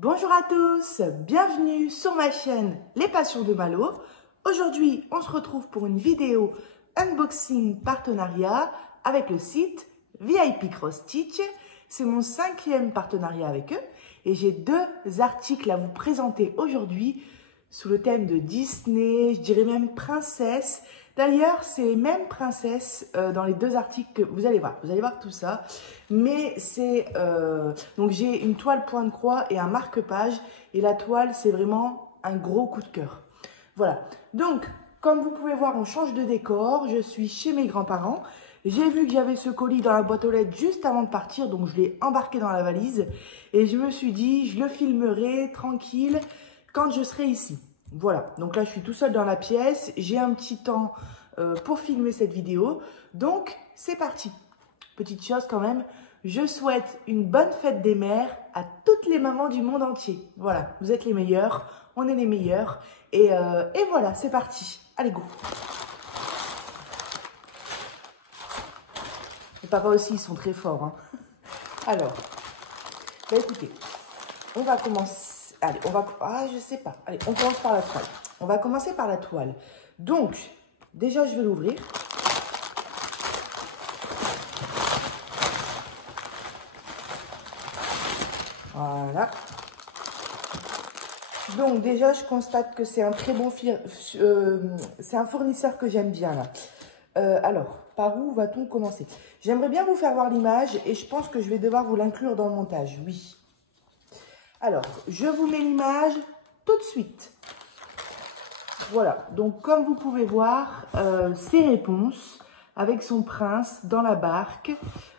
Bonjour à tous, bienvenue sur ma chaîne Les Passions de Malo. Aujourd'hui, on se retrouve pour une vidéo unboxing partenariat avec le site VIP Cross Stitch. C'est mon 5e partenariat avec eux et j'ai 2 articles à vous présenter aujourd'hui sous le thème de Disney, je dirais même princesse. D'ailleurs, c'est les mêmes princesses dans les 2 articles que vous allez voir tout ça. Mais c'est donc j'ai une toile point de croix et un marque-page et la toile c'est vraiment un gros coup de cœur. Voilà. Donc comme vous pouvez voir, on change de décor. Je suis chez mes grands-parents. J'ai vu que j'avais ce colis dans la boîte aux lettres juste avant de partir, donc je l'ai embarqué dans la valise et je me suis dit je le filmerai tranquille quand je serai ici. Voilà, donc là je suis tout seul dans la pièce, j'ai un petit temps pour filmer cette vidéo, donc c'est parti. Petite chose quand même, je souhaite une bonne fête des mères à toutes les mamans du monde entier. Voilà, vous êtes les meilleurs, on est les meilleurs et voilà, c'est parti. Allez, go. Les papas aussi, ils sont très forts. Hein. Alors, bah écoutez, on va commencer. Allez, on va. Ah, je sais pas. Allez, on commence par la toile. On va commencer par la toile. Donc, déjà, je vais l'ouvrir. Voilà. Donc, déjà, je constate que c'est un très bon c'est un fournisseur que j'aime bien là. Alors, par où va-t-on commencer? J'aimerais bien vous faire voir l'image et je pense que je vais devoir vous l'inclure dans le montage. Oui. Alors, je vous mets l'image tout de suite. Voilà, donc comme vous pouvez voir, ses réponses avec son prince dans la barque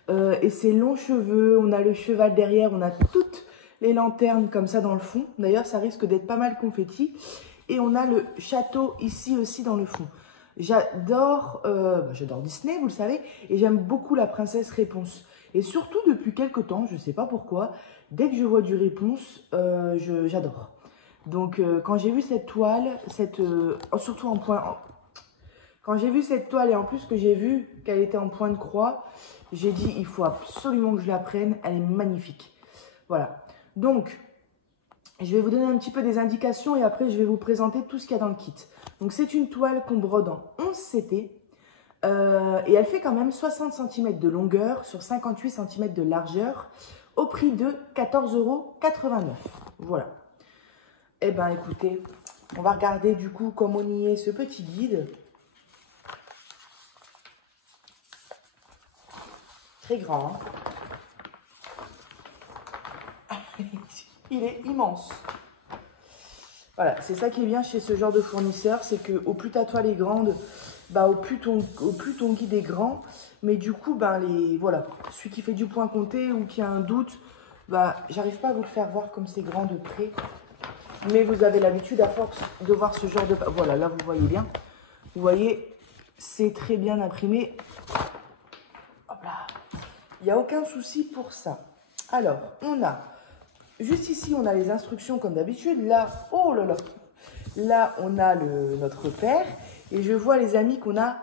et ses longs cheveux. On a le cheval derrière, on a toutes les lanternes comme ça dans le fond. D'ailleurs, ça risque d'être pas mal confetti. Et on a le château ici aussi dans le fond. J'adore Disney, vous le savez, et j'aime beaucoup la princesse Réponse. Et surtout depuis quelques temps, je ne sais pas pourquoi, dès que je vois du Réponse, j'adore. Donc quand j'ai vu cette toile, surtout en point, quand j'ai vu cette toile et en plus que j'ai vu qu'elle était en point de croix, j'ai dit il faut absolument que je la prenne, elle est magnifique. Voilà, donc je vais vous donner un petit peu des indications et après je vais vous présenter tout ce qu'il y a dans le kit. Donc c'est une toile qu'on brode en 11 CT et elle fait quand même 60 cm de longueur sur 58 cm de largeur au prix de 14,89 €. Voilà. Eh bien, écoutez, on va regarder du coup comme on y est ce petit guide. Très grand. Hein. Il est immense. Voilà, c'est ça qui est bien chez ce genre de fournisseur, c'est que au plus ta toile est grande, bah, au plus ton guide est grand. Mais du coup, bah, voilà, celui qui fait du point compté ou qui a un doute, bah, j'arrive pas à vous le faire voir comme c'est grand de près. Mais vous avez l'habitude à force de voir ce genre de... Voilà, là, vous voyez bien. Vous voyez, c'est très bien imprimé. Hop là. Il n'y a aucun souci pour ça. Alors, on a... Juste ici, on a les instructions comme d'habitude. Là, oh là là. Là, on a notre repère. Et je vois, les amis, qu'on a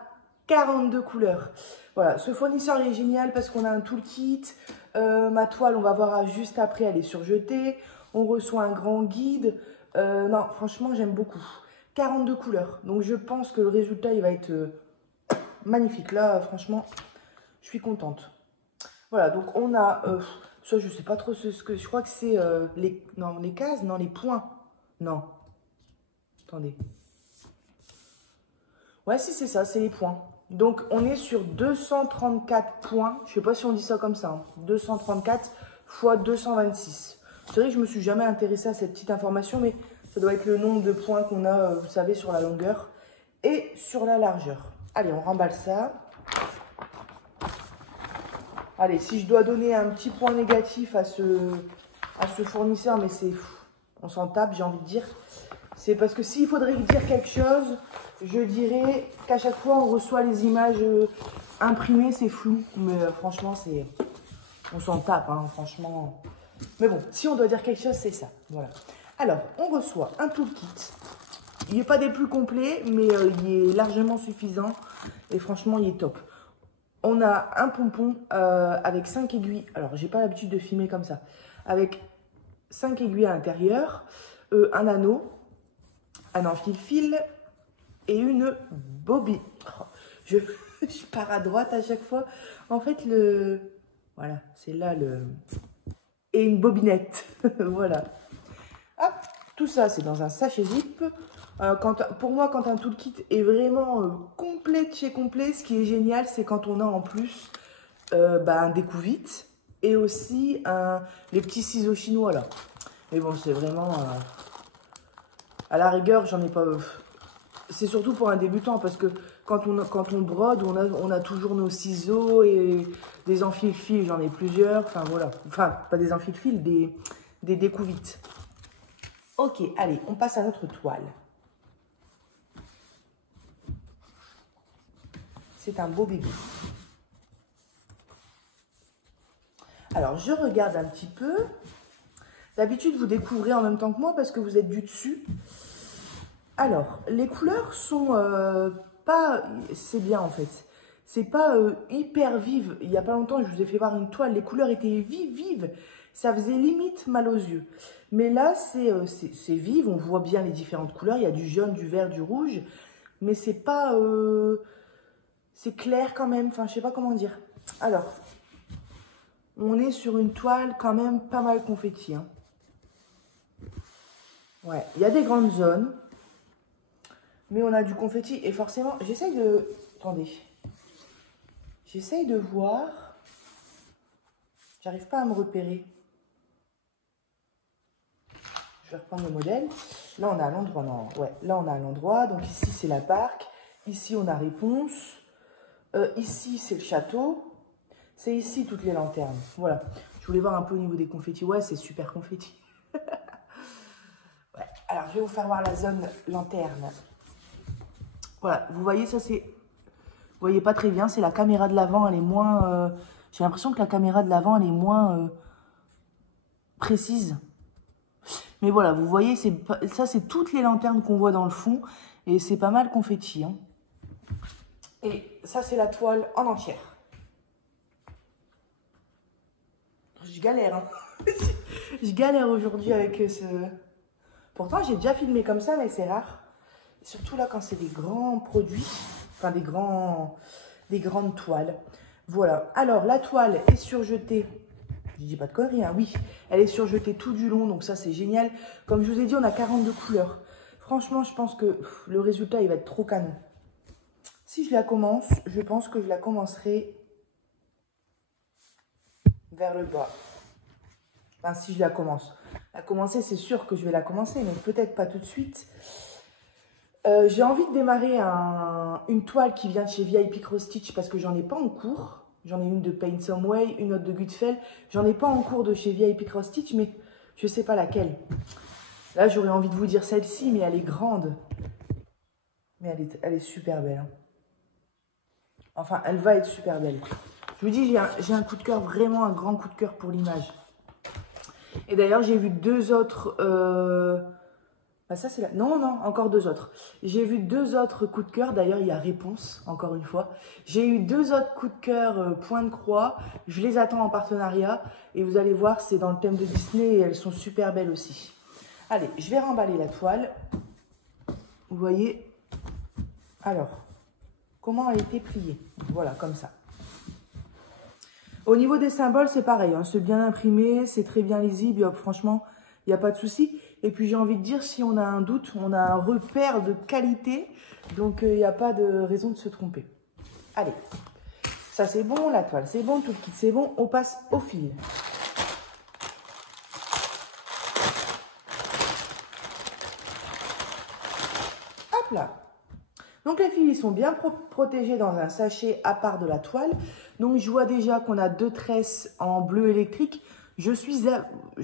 42 couleurs. Voilà, ce fournisseur est génial parce qu'on a un toolkit. Ma toile, on va voir juste après, elle est surjetée. On reçoit un grand guide. Non, franchement, j'aime beaucoup. 42 couleurs. Donc, je pense que le résultat, il va être magnifique. Là, franchement, je suis contente. Voilà, donc on a... ça, je sais pas trop ce que... Je crois que c'est les cases, non, les points. Non. Attendez. Ouais, si, c'est ça, c'est les points. Donc, on est sur 234 points. Je sais pas si on dit ça comme ça. Hein. 234 fois 226. C'est vrai que je me suis jamais intéressée à cette petite information, mais ça doit être le nombre de points qu'on a, vous savez, sur la longueur et sur la largeur. Allez, on remballe ça. Allez, si je dois donner un petit point négatif à ce fournisseur, mais c'est... On s'en tape, j'ai envie de dire. C'est parce que s'il faudrait dire quelque chose, je dirais qu'à chaque fois, on reçoit les images imprimées, c'est flou. Mais franchement, c'est... On s'en tape, hein, franchement... Mais bon, si on doit dire quelque chose, c'est ça. Voilà. Alors, on reçoit un toolkit. Il n'est pas des plus complets, mais il est largement suffisant. Et franchement, il est top. On a un pompon avec 5 aiguilles. Alors, j'ai pas l'habitude de filmer comme ça. Avec 5 aiguilles à l'intérieur, un anneau, un enfile-fil et une bobine. Oh, je pars à droite à chaque fois. En fait, voilà, c'est là le... Et une bobinette. Voilà. Hop, tout ça, c'est dans un sachet zip. Pour moi, quand un toolkit est vraiment complet de chez complet, ce qui est génial, c'est quand on a en plus un découvite et aussi les petits ciseaux chinois là. Mais bon, c'est vraiment... à la rigueur, j'en ai pas... c'est surtout pour un débutant parce que quand on brode, on a toujours nos ciseaux et des enfile-fils, j'en ai plusieurs. Enfin voilà, enfin pas des enfile-fils, des découvites. Ok, allez, on passe à notre toile. C'est un beau bébé. Alors, je regarde un petit peu. D'habitude, vous découvrez en même temps que moi parce que vous êtes du dessus. Alors, les couleurs sont pas... C'est bien en fait. C'est pas hyper vive. Il n'y a pas longtemps, je vous ai fait voir une toile. Les couleurs étaient vives. Ça faisait limite mal aux yeux. Mais là, c'est vif. On voit bien les différentes couleurs. Il y a du jaune, du vert, du rouge. Mais c'est pas... c'est clair quand même. Enfin, je sais pas comment dire. Alors, on est sur une toile quand même pas mal confetti. Hein. Ouais, il y a des grandes zones. Mais on a du confetti. Et forcément, j'essaye de... Attendez. J'essaye de voir. J'arrive pas à me repérer. Je vais reprendre le modèle. Là, on a l'endroit. Non, ouais. Là, on a l'endroit. Donc ici, c'est la barque. Ici, on a réponse. Ici, c'est le château. C'est ici toutes les lanternes. Voilà. Je voulais voir un peu au niveau des confettis. Ouais, c'est super confetti. Ouais. Alors, je vais vous faire voir la zone lanterne. Voilà. Vous voyez, ça, c'est... Vous voyez pas très bien. C'est la caméra de l'avant. Elle est moins... J'ai l'impression que la caméra de l'avant, elle est moins précise. Mais voilà, vous voyez, ça, c'est toutes les lanternes qu'on voit dans le fond. Et c'est pas mal confetti. Hein. Et ça, c'est la toile en entière. Je galère. Hein. Je galère aujourd'hui avec ce... Pourtant, j'ai déjà filmé comme ça, mais c'est rare. Surtout là, quand c'est des grands produits. Enfin, des grandes toiles. Voilà. Alors, la toile est surjetée. Je dis pas de conneries, hein. Oui, elle est surjetée tout du long, donc ça c'est génial. Comme je vous ai dit, on a 42 couleurs. Franchement, je pense que le résultat, il va être trop canon. Si je la commence, je pense que je la commencerai vers le bas. Enfin, si je la commence. La commencer, c'est sûr que je vais la commencer, mais peut-être pas tout de suite. J'ai envie de démarrer une toile qui vient de chez VIP Cross Stitch parce que j'en ai pas en cours. J'en ai une de Paint Some Way, une autre de Gutfeld. J'en ai pas en cours de chez VIP Cross Stitch, mais je sais pas laquelle. Là, j'aurais envie de vous dire celle-ci, mais elle est grande. Mais elle est super belle. Hein. Enfin, elle va être super belle. Je vous dis, j'ai un coup de cœur, vraiment un grand coup de cœur pour l'image. Et d'ailleurs, j'ai vu deux autres... ça, c'est là. Non, encore deux autres. J'ai vu deux autres coups de cœur. D'ailleurs, il y a réponse, encore une fois. J'ai eu deux autres coups de cœur point de croix. Je les attends en partenariat. Et vous allez voir, c'est dans le thème de Disney et elles sont super belles aussi. Allez, je vais remballer la toile. Vous voyez. Alors, comment elle a été pliée. Voilà, comme ça. Au niveau des symboles, c'est pareil. Hein, c'est bien imprimé, c'est très bien lisible. Hop, franchement, il n'y a pas de souci. Et puis, j'ai envie de dire, si on a un doute, on a un repère de qualité. Donc, il n'y a pas de raison de se tromper. Allez, ça c'est bon, la toile c'est bon, tout le kit c'est bon. On passe au fil. Hop là. Donc, les fils, ils sont bien protégés dans un sachet à part de la toile. Donc, je vois déjà qu'on a deux tresses en bleu électrique. Je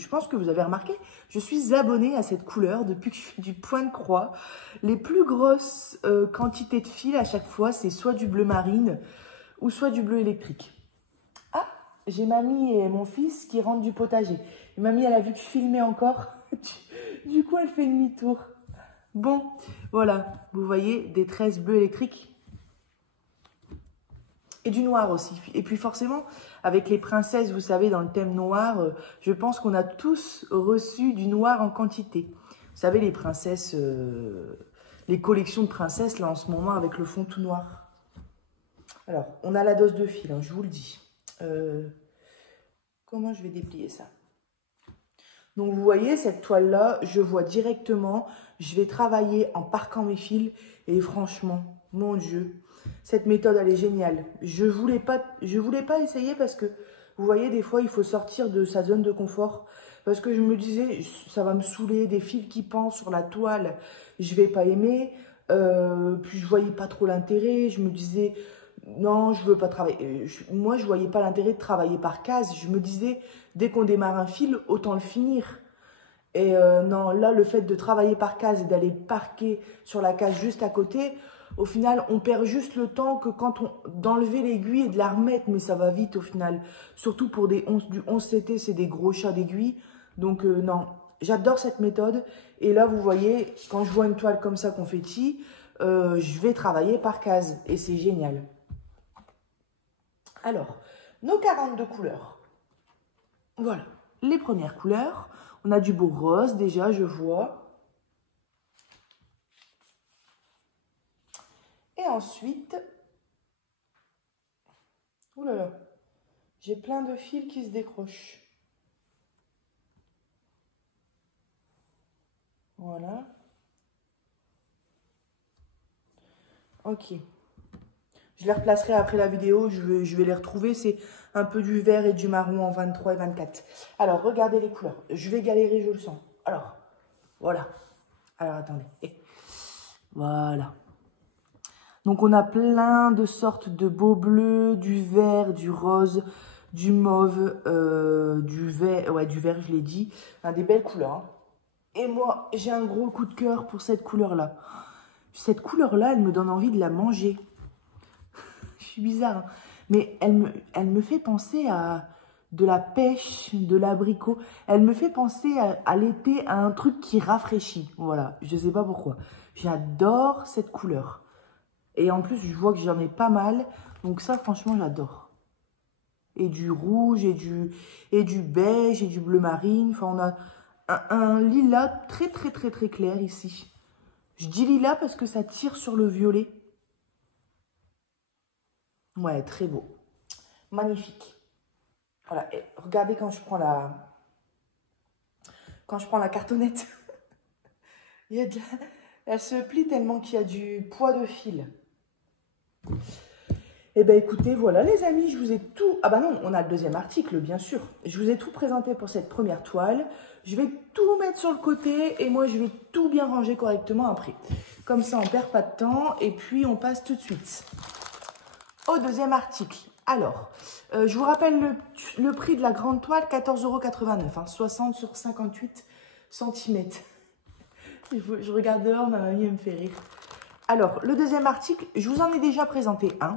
pense que vous avez remarqué, je suis abonnée à cette couleur depuis que je fais du point de croix. Les plus grosses quantités de fils à chaque fois, c'est soit du bleu marine ou soit du bleu électrique. Ah, j'ai mamie et mon fils qui rentrent du potager. Et mamie, elle a vu que je filmais encore. Du coup, elle fait demi-tour. Bon, voilà, vous voyez, des tresses bleu électrique. Et du noir aussi. Et puis forcément, avec les princesses, vous savez, dans le thème noir, je pense qu'on a tous reçu du noir en quantité. Vous savez, les princesses, les collections de princesses, là, en ce moment, avec le fond tout noir. Alors, on a la dose de fil, hein, je vous le dis. Comment je vais déplier ça? Donc, vous voyez, cette toile-là, je vois directement. Je vais travailler en parquant mes fils. Et franchement, mon Dieu, cette méthode, elle est géniale. Je voulais pas essayer parce que, vous voyez, des fois, il faut sortir de sa zone de confort. Parce que je me disais, ça va me saouler, des fils qui pendent sur la toile, je vais pas aimer. Puis, je voyais pas trop l'intérêt. Je me disais, non, je veux pas travailler. Moi, je voyais pas l'intérêt de travailler par case. Je me disais, dès qu'on démarre un fil, autant le finir. Et non, là, le fait de travailler par case et d'aller parquer sur la case juste à côté, au final, on perd juste le temps que quand d'enlever l'aiguille et de la remettre, mais ça va vite au final. Surtout pour du 11 CT, c'est des gros chats d'aiguille. Donc non, j'adore cette méthode. Et là, vous voyez, quand je vois une toile comme ça confetti, je vais travailler par case et c'est génial. Alors, nos 42 couleurs. Voilà, les premières couleurs. On a du beau rose déjà, je vois. Et ensuite, oh là là, j'ai plein de fils qui se décrochent. Voilà. Ok. Je les replacerai après la vidéo, je vais les retrouver. C'est un peu du vert et du marron en 23 et 24. Alors, regardez les couleurs. Je vais galérer, je le sens. Alors, voilà. Alors, attendez. Voilà. Donc, on a plein de sortes de beaux bleus, du vert, du rose, du mauve, du vert. Ouais, du vert, je l'ai dit. Enfin, des belles couleurs. Hein. Et moi, j'ai un gros coup de cœur pour cette couleur-là. Cette couleur-là, elle me donne envie de la manger. Je suis bizarre, hein. Mais elle me fait penser à de la pêche, de l'abricot. Elle me fait penser à l'été, à un truc qui rafraîchit. Voilà, je ne sais pas pourquoi. J'adore cette couleur. Et en plus, je vois que j'en ai pas mal. Donc ça, franchement, j'adore. Et du rouge, et du beige, et du bleu marine. Enfin, on a un lilas très, très, très, très clair ici. Je dis lilas parce que ça tire sur le violet. Ouais, très beau. Magnifique. Voilà, et regardez quand je prends la cartonnette. Il y a elle se plie tellement qu'il y a du poids de fil. Eh bien, écoutez, voilà les amis, je vous ai tout... Ah bah non, on a le deuxième article, bien sûr. Je vous ai tout présenté pour cette première toile. Je vais tout mettre sur le côté et moi, je vais tout bien ranger correctement après. Comme ça, on ne perd pas de temps et puis on passe tout de suite au deuxième article. Alors, je vous rappelle le prix de la grande toile, 14,89 €, hein, 60 sur 58 cm. Je regarde dehors, ma mamie elle me fait rire. Alors, le deuxième article, je vous en ai déjà présenté un.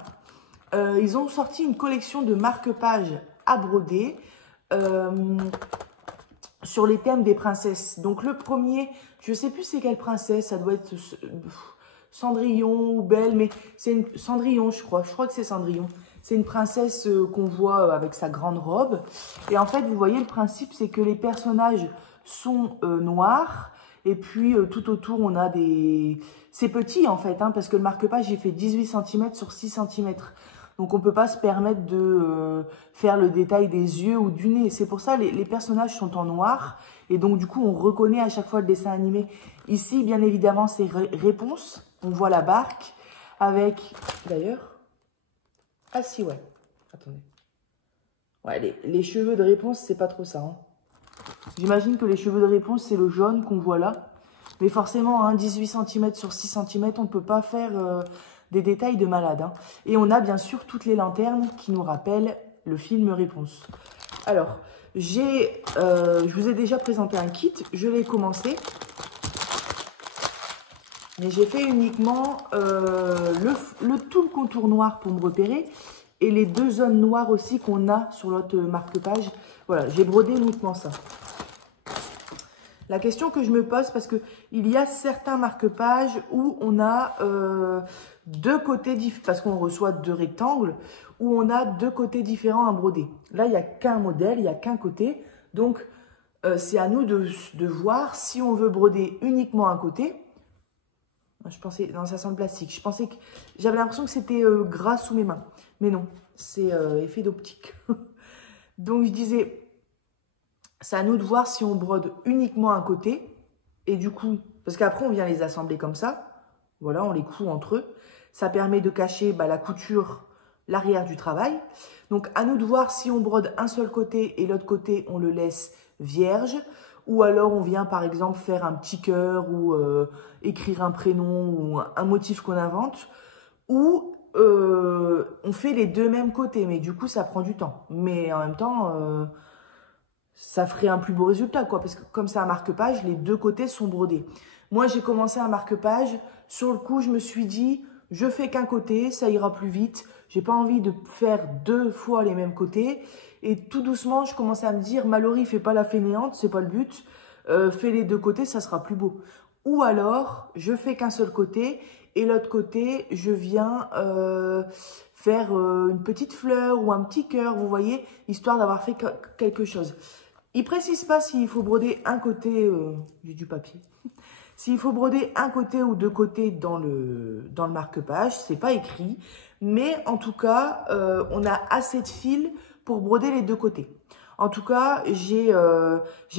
Ils ont sorti une collection de marque-pages à broder sur les thèmes des princesses. Donc, le premier, je ne sais plus c'est quelle princesse, ça doit être Cendrillon ou Belle, mais c'est une Cendrillon, je crois. Je crois que c'est Cendrillon. C'est une princesse qu'on voit avec sa grande robe. Et en fait, vous voyez, le principe, c'est que les personnages sont noirs. Et puis, tout autour, on a des... C'est petit, en fait, hein, parce que le marque-page, j'ai fait 18 cm sur 6 cm. Donc, on ne peut pas se permettre de faire le détail des yeux ou du nez. C'est pour ça, les personnages sont en noir. Et donc, du coup, on reconnaît à chaque fois le dessin animé. Ici, bien évidemment, c'est Réponse. On voit la barque avec... D'ailleurs... Ah si, ouais. Attendez. Ouais, les cheveux de Réponse, c'est pas trop ça. Hein. J'imagine que les cheveux de Réponse, c'est le jaune qu'on voit là. Mais forcément, hein, 18 cm sur 6 cm, on ne peut pas faire des détails de malade. Hein. Et on a bien sûr toutes les lanternes qui nous rappellent le film Réponse. Alors, je vous ai déjà présenté un kit. Je l'ai commencé. Mais j'ai fait uniquement tout le contour noir pour me repérer. Et les deux zones noires aussi qu'on a sur notre marque-page. Voilà, j'ai brodé uniquement ça. La question que je me pose, parce que il y a certains marque-pages où on a deux côtés différents, parce qu'on reçoit deux rectangles, où on a deux côtés différents à broder. Là, il n'y a qu'un modèle, il n'y a qu'un côté. Donc, c'est à nous de voir si on veut broder uniquement un côté. Je pensais, non, ça sent le plastique. Je pensais que j'avais l'impression que c'était gras sous mes mains. Mais non, c'est effet d'optique. Donc, je disais... C'est à nous de voir si on brode uniquement un côté. Et du coup, parce qu'après, on vient les assembler comme ça. Voilà, on les coud entre eux. Ça permet de cacher la couture, l'arrière du travail. Donc, à nous de voir si on brode un seul côté et l'autre côté, on le laisse vierge. Ou alors, on vient, par exemple, faire un petit cœur ou écrire un prénom ou un motif qu'on invente. Ou on fait les deux mêmes côtés. Mais du coup, ça prend du temps. Mais en même temps... ça ferait un plus beau résultat, quoi, parce que comme c'est un marque-page, les deux côtés sont brodés. Moi, j'ai commencé un marque-page. Sur le coup, je me suis dit, je fais qu'un côté, ça ira plus vite. J'ai pas envie de faire deux fois les mêmes côtés. Et tout doucement, je commençais à me dire, Mallory, fais pas la fainéante, c'est pas le but. Fais les deux côtés, ça sera plus beau. Ou alors, je fais qu'un seul côté et l'autre côté, je viens faire une petite fleur ou un petit cœur, vous voyez, histoire d'avoir fait quelque chose. Il ne précise pas s'il faut broder un côté, j'ai du papier, s'il faut broder un côté ou deux côtés dans le marque-page, c'est pas écrit, mais en tout cas, on a assez de fil pour broder les deux côtés. En tout cas, j'ai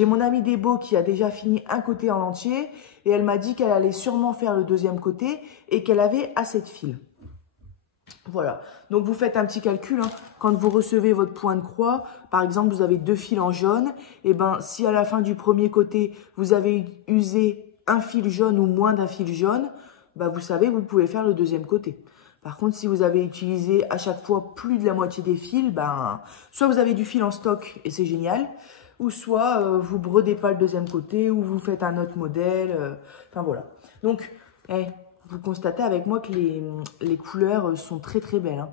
mon amie Débo qui a déjà fini un côté en entier et elle m'a dit qu'elle allait sûrement faire le deuxième côté et qu'elle avait assez de fil. Voilà, donc vous faites un petit calcul, hein. Quand vous recevez votre point de croix, par exemple, vous avez deux fils en jaune, et ben si à la fin du premier côté, vous avez usé un fil jaune ou moins d'un fil jaune, bah vous savez, vous pouvez faire le deuxième côté. Par contre, si vous avez utilisé à chaque fois plus de la moitié des fils, ben soit vous avez du fil en stock et c'est génial, ou soit vous brodez pas le deuxième côté, ou vous faites un autre modèle, enfin voilà. Donc, vous constatez avec moi que les couleurs sont très très belles, hein.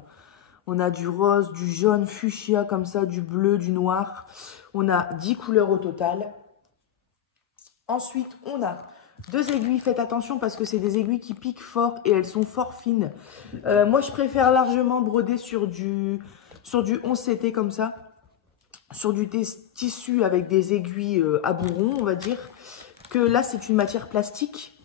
On a du rose, du jaune, fuchsia comme ça, du bleu, du noir. On a 10 couleurs au total. Ensuite, on a deux aiguilles. Faites attention parce que c'est des aiguilles qui piquent fort et elles sont fort fines. Moi, je préfère largement broder sur du 11CT comme ça. Sur du tissu avec des aiguilles à bourron, on va dire. Que là, c'est une matière plastique.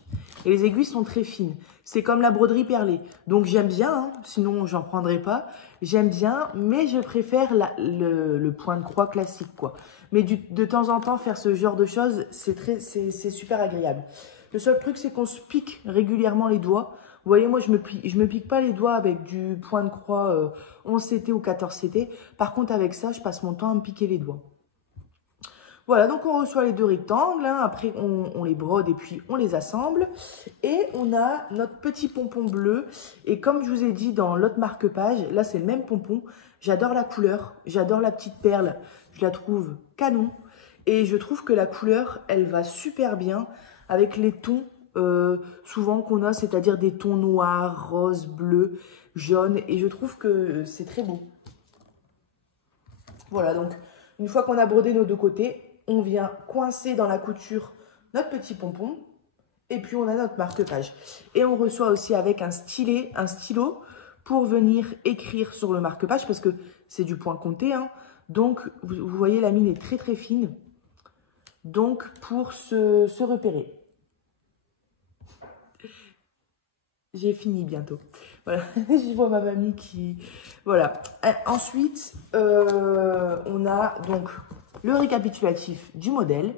Et les aiguilles sont très fines. C'est comme la broderie perlée. Donc j'aime bien, hein, sinon j'en prendrai pas. J'aime bien, mais je préfère le point de croix classique, quoi. Mais de temps en temps, faire ce genre de choses, c'est super agréable. Le seul truc, c'est qu'on se pique régulièrement les doigts. Vous voyez, moi, je me pique pas les doigts avec du point de croix 11CT ou 14CT. Par contre, avec ça, je passe mon temps à me piquer les doigts. Voilà, donc on reçoit les deux rectangles, hein. Après on les brode et puis on les assemble. Et on a notre petit pompon bleu. Et comme je vous ai dit dans l'autre marque-page, là c'est le même pompon. J'adore la couleur, j'adore la petite perle, je la trouve canon. Et je trouve que la couleur, elle va super bien avec les tons souvent qu'on a, c'est-à-dire des tons noirs, rose, bleu, jaune. Et je trouve que c'est très beau. Voilà, donc une fois qu'on a brodé nos deux côtés, on vient coincer dans la couture notre petit pompon et puis on a notre marque-page. Et on reçoit aussi avec un stylet, un stylo pour venir écrire sur le marque-page parce que c'est du point compté, hein. Donc, vous voyez, la mine est très très fine. Donc, pour se repérer. J'ai fini bientôt. Voilà, je vois ma mamie qui... Voilà. Ensuite, on a donc le récapitulatif du modèle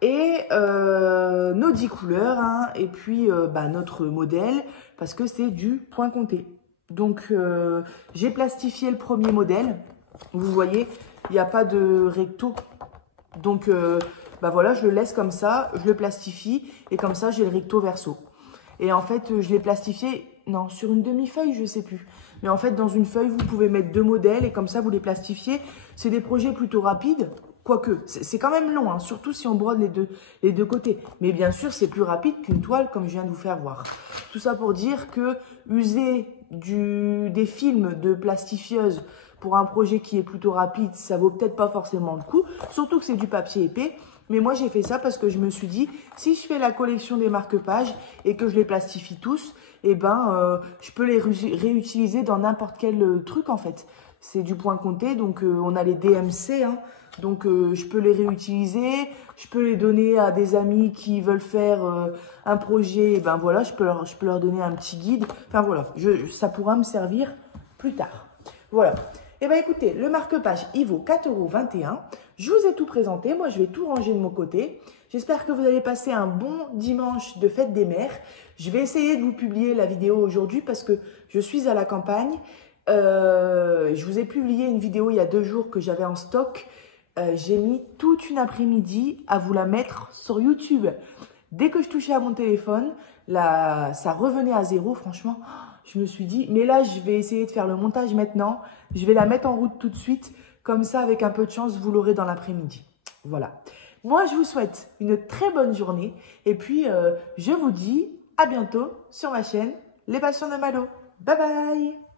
et nos 10 couleurs, hein, et puis notre modèle parce que c'est du point compté. Donc, j'ai plastifié le premier modèle. Vous voyez, il n'y a pas de recto. Donc, voilà, je le laisse comme ça, je le plastifie et comme ça, j'ai le recto verso. Et en fait, je l'ai plastifié, non, sur une demi-feuille, je ne sais plus. Mais en fait, dans une feuille, vous pouvez mettre deux modèles et comme ça, vous les plastifiez. C'est des projets plutôt rapides, quoique, c'est quand même long, hein, surtout si on brode les deux côtés. Mais bien sûr, c'est plus rapide qu'une toile, comme je viens de vous faire voir. Tout ça pour dire que user des films de plastifieuse pour un projet qui est plutôt rapide, ça vaut peut-être pas forcément le coup. Surtout que c'est du papier épais. Mais moi, j'ai fait ça parce que je me suis dit, si je fais la collection des marque-pages et que je les plastifie tous, eh ben, je peux les réutiliser dans n'importe quel truc, en fait. C'est du point compté, donc on a les DMC, hein. Donc, je peux les réutiliser, je peux les donner à des amis qui veulent faire un projet. Et ben voilà, je peux leur donner un petit guide. Enfin voilà, ça pourra me servir plus tard. Voilà. Et ben écoutez, le marque-page, il vaut 4,21 €. Je vous ai tout présenté. Moi, je vais tout ranger de mon côté. J'espère que vous allez passer un bon dimanche de fête des mères. Je vais essayer de vous publier la vidéo aujourd'hui parce que je suis à la campagne. Je vous ai publié une vidéo il y a 2 jours que j'avais en stock. J'ai mis toute une après-midi à vous la mettre sur YouTube. Dès que je touchais à mon téléphone, ça revenait à 0, franchement. Je me suis dit, mais là, je vais essayer de faire le montage maintenant. Je vais la mettre en route tout de suite. Comme ça, avec un peu de chance, vous l'aurez dans l'après-midi. Voilà. Moi, je vous souhaite une très bonne journée. Et puis, je vous dis à bientôt sur ma chaîne Les Passions de Malo. Bye bye!